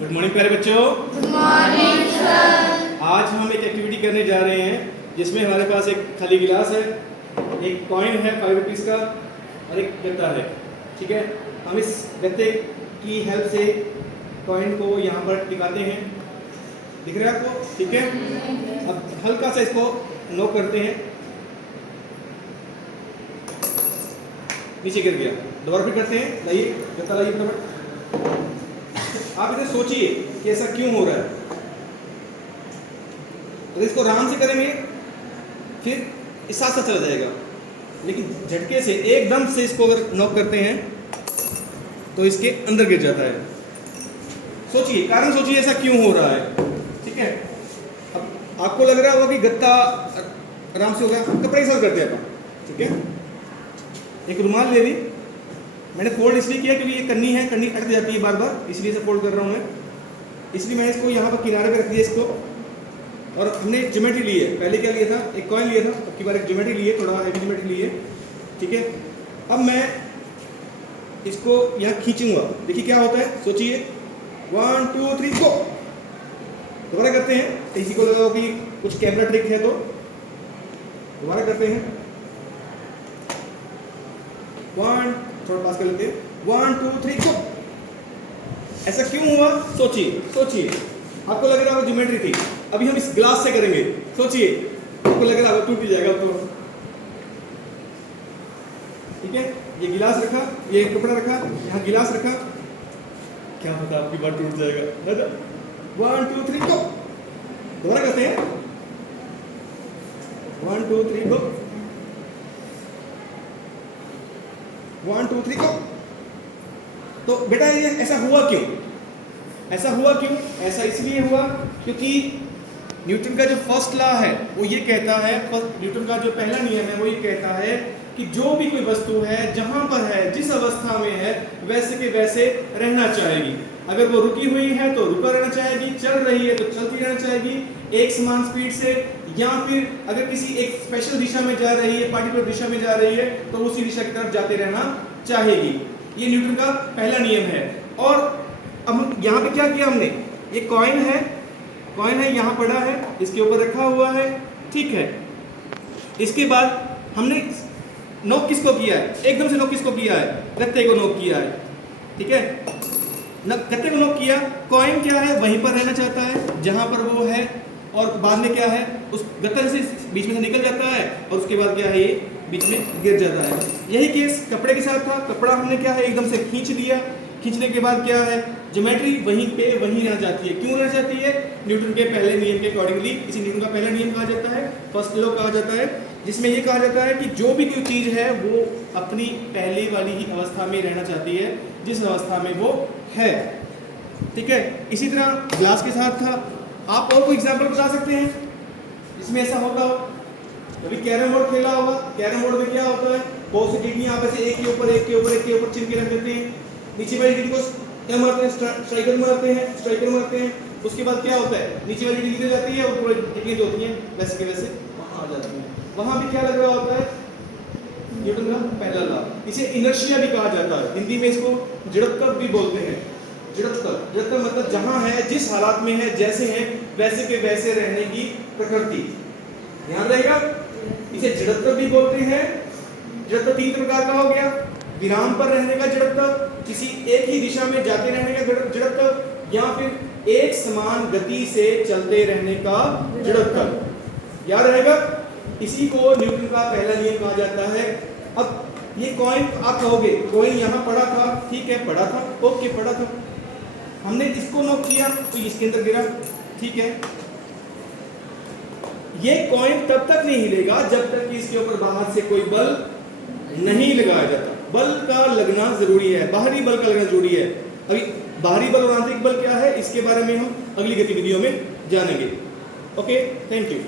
Good morning प्यारे बच्चों। Good morning sir. आज हम एक एक्टिविटी करने जा रहे हैं जिसमें हमारे पास एक खाली गिलास है, एक कॉइन है 5 रुपीज़ का और एक गत्ता है। ठीक है, हम इस गत्ते की हेल्प से कॉइन को यहाँ पर टिकाते हैं। दिख रहा है आपको? ठीक है, अब हल्का सा इसको नॉक करते हैं, नीचे गिर गया। दोबारा फिर करते हैं, लाइए गत्ता लाइए फटाफट। आप इधर सोचिए कि ऐसा क्यों हो रहा है। तो इसको आराम से करेंगे फिर इस साथ चला जाएगा, लेकिन झटके से एकदम से इसको अगर नॉक करते हैं तो इसके अंदर गिर जाता है। सोचिए, कारण सोचिए ऐसा क्यों हो रहा है। ठीक है, अब आपको लग रहा होगा कि गत्ता आराम से हो गया, कपड़े के साथ करते हैं। ठीक है, एक रुमाल ले ली, मैंने फोल्ड इसलिए किया क्योंकि ये कन्नी है, कन्नी अटक जाती है बार बार, इसलिए इसे फोल्ड कर रहा हूँ मैं। इसलिए मैंने इसको यहाँ पर किनारे पे रख दिया इसको, और हमने ज्योमेट्री ली है। पहले क्या लिया था? एक कॉइन लिया था, अब की बार एक ज्योमेट्री ली है, थोड़ा हैवी ज्योमेट्री ली है। ठीक है, अब मैं इसको यहाँ खींचूंगा, देखिए क्या होता है। सोचिए, 1 2 3 गो। दोबारा करते हैं, किसी को लगा कि कुछ कैमरा ट्रिक है तो दोबारा करते हैं। 1, थोड़ा पास कर लेते हैं, 1 2 3 गो। ऐसा क्यों हुआ? सोचिए सोचिए, आपको लग रहा होगा ज्योमेट्री थी। अभी हम इस ग्लास से करेंगे, सोचिए, आपको लग रहा होगा टूट जाएगा तो। ठीक है, ये गिलास रखा, ये कपड़ा रखा, यहाँ गिलास रखा, क्या पता आपकी बात टूट जाएगा। 1 2 3 गो। दोबारा करते हैं, 1 2 3 गो, 1 2 3 गो। तो बेटा ये ऐसा हुआ क्यों? ऐसा हुआ क्यों? ऐसा इसलिए हुआ क्योंकि न्यूटन का जो फर्स्ट लॉ है वो ये कहता है, न्यूटन का जो पहला नियम है वो ये कहता है कि जो भी कोई वस्तु है जहां पर है, जिस अवस्था में है, वैसे के वैसे रहना चाहेगी। अगर वो रुकी हुई है तो रुका रहना चाहेगी, चल रही है तो चलती रहना चाहेगी एक समान स्पीड से, या फिर अगर किसी एक स्पेशल दिशा में जा रही है, पार्टिकुलर दिशा में जा रही है, तो उसी दिशा की तरफ जाते रहना चाहेगी। ये न्यूटन का पहला नियम है। और अब यहाँ पे क्या किया हमने? ये कॉइन है यहाँ पड़ा है, इसके ऊपर रखा हुआ है। ठीक है, इसके बाद हमने नॉक किसको किया है? एकदम से नॉक किसको किया है? गत्ते को नॉक किया है। ठीक है, गत्ते को नॉक किया। कॉइन क्या है? वहीं पर रहना चाहता है जहां पर वो है, और बाद में क्या है, उस गत्ते से बीच में से निकल जाता है और उसके बाद क्या है, ये बीच में गिर जाता है। यही केस कपड़े के साथ था। कपड़ा हमने क्या है, एकदम से खींच लिया, खींचने के बाद क्या है, ज्योमेट्री वहीं पे वहीं रह जाती है। क्यों रह जाती है? न्यूटन के पहले नियम के अकॉर्डिंगली। इसी न्यूटन का पहला नियम कहा जाता है, फर्स्ट लॉ कहा जाता है, जिसमें यह कहा जाता है कि जो भी कोई चीज़ है वो अपनी पहले वाली ही अवस्था में रहना चाहती है जिस अवस्था में वो है। ठीक है, इसी तरह ग्लास के साथ था। आप और कोई एग्जाम्पल बता सकते हैं इसमें ऐसा होता हो? कभी कैरम बोर्ड खेला होगा। कैरम बोर्ड में क्या होता है, बहुत सी टीटियां आपस में एक के ऊपर एक के ऊपर एक के ऊपर चिन के रख देते हैं। नीचे वाली टीटी को क्या मारते हैं? स्ट्राइकर मारते हैं। उसके बाद क्या होता है, नीचे वाली टीटी गिर जाती है और ऊपर टीटियां जो होती हैं वैसे के वैसे वहां आ जाती हैं। वहां भी क्या लग रहा होता है? न्यूटन का पहला लॉ। इसे इनर्शिया भी कहा जाता है, हिंदी में इसको जड़त्व भी बोलते हैं। जड़त्व मतलब जहां है, जिस हालात में है, जैसे है वैसे के वैसे रहने की प्रकृति। ध्यान रहेगा, इसे जड़त्व भी बोलते हैं। जड़त्व 3 प्रकार का हो गया। विराम पर रहने का जड़त्व, किसी एक ही दिशा में जाते रहने का जड़त्व, या फिर एक समान गति से चलते रहने का जड़त्व। याद रहेगा, इसी को न्यूटन का पहला नियम कहा जाता है। अब ये कॉइन, आप कहोगे कॉइन यहाँ पड़ा था, ठीक है पड़ा था, ओके पड़ा था, हमने इसको नॉक किया तो इसके अंदर गिरा। ठीक है, ये कॉइन तब तक नहीं हिलेगा जब तक कि इसके ऊपर बाहर से कोई बल नहीं लगाया जाता। बल का लगना जरूरी है, बाहरी बल का लगना जरूरी है। अभी बाहरी बल और आंतरिक बल क्या है, इसके बारे में हम अगली गतिविधियों में जानेंगे। Okay, thank you.